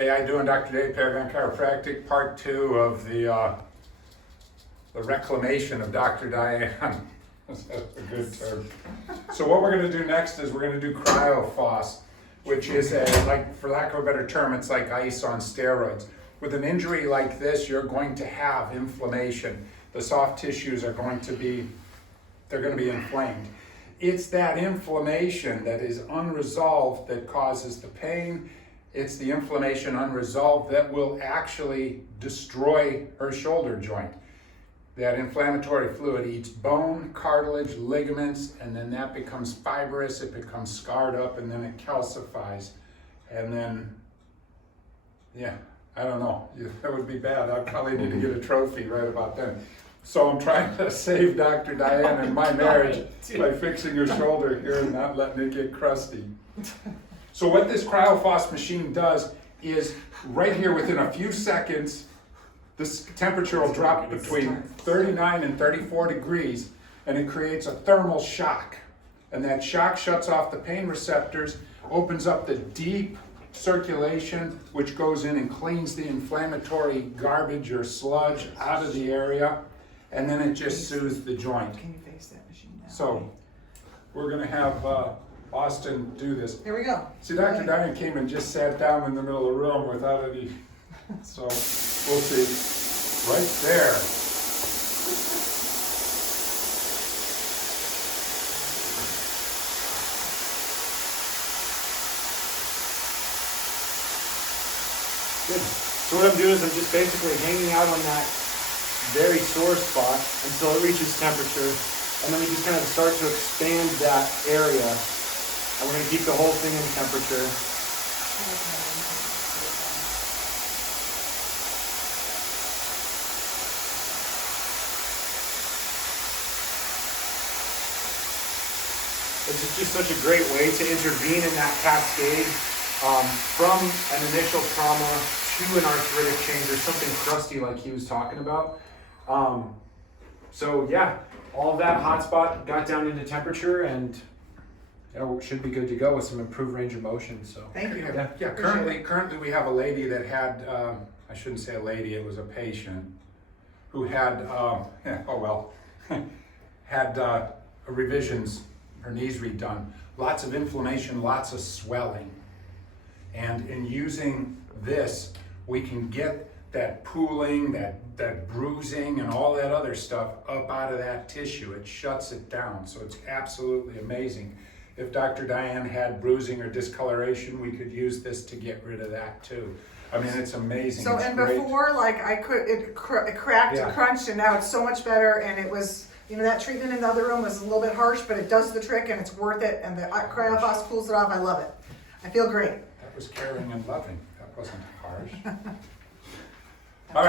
Hey, how you doing, Dr. Dave, Paragon Chiropractic, part 2 of the reclamation of Dr. Diane. That's a good term. So what we're going to do next is we're going to do Cryofos, which is like, for lack of a better term, it's like ice on steroids. With an injury like this, you're going to have inflammation. The soft tissues are going to be, they're going to be inflamed. It's that inflammation that is unresolved that causes the pain. It's the inflammation unresolved that will actually destroy her shoulder joint. That inflammatory fluid eats bone, cartilage, ligaments, and then that becomes fibrous, it becomes scarred up, and then it calcifies. And then, yeah, I don't know, that would be bad. I'd probably need to get a trophy right about then. So I'm trying to save Dr. Diane and my marriage by fixing her shoulder here and not letting it get crusty. So what this Cryofos machine does is, right here within a few seconds, this temperature will drop between 39 and 34 degrees, and it creates a thermal shock. And that shock shuts off the pain receptors, opens up the deep circulation, which goes in and cleans the inflammatory garbage or sludge out of the area, and then it just soothes the joint. Can you face that machine now? So we're gonna have Austin do this. Here we go. See, Dr. Diane came and just sat down in the middle of the room without any, so we'll see. Right there. Good. So what I'm doing is I'm just basically hanging out on that very sore spot until it reaches temperature, and then we just kind of start to expand that area. And we're going to keep the whole thing in temperature. This is just such a great way to intervene in that cascade from an initial trauma to an arthritic change or something crusty like he was talking about. So yeah, all of that hot spot got down into temperature, and it should be good to go with some improved range of motion. So Thank you. Yeah, currently we have a lady that had, I shouldn't say a lady, it was a patient, who had, had revisions, her knees redone, lots of inflammation, lots of swelling. And in using this, we can get that pooling, that bruising, and all that other stuff up out of that tissue. It shuts it down, so it's absolutely amazing. If Dr. Diane had bruising or discoloration, we could use this to get rid of that too. I mean, it's amazing. So, it's and great. Before, like it cracked, Yeah. it crunched, and now it's so much better, and it was, that treatment in the other room was a little bit harsh, but it does the trick, and it's worth it, and the Cryofos cools it off. I love it. I feel great. That was caring and loving. That wasn't harsh. All right.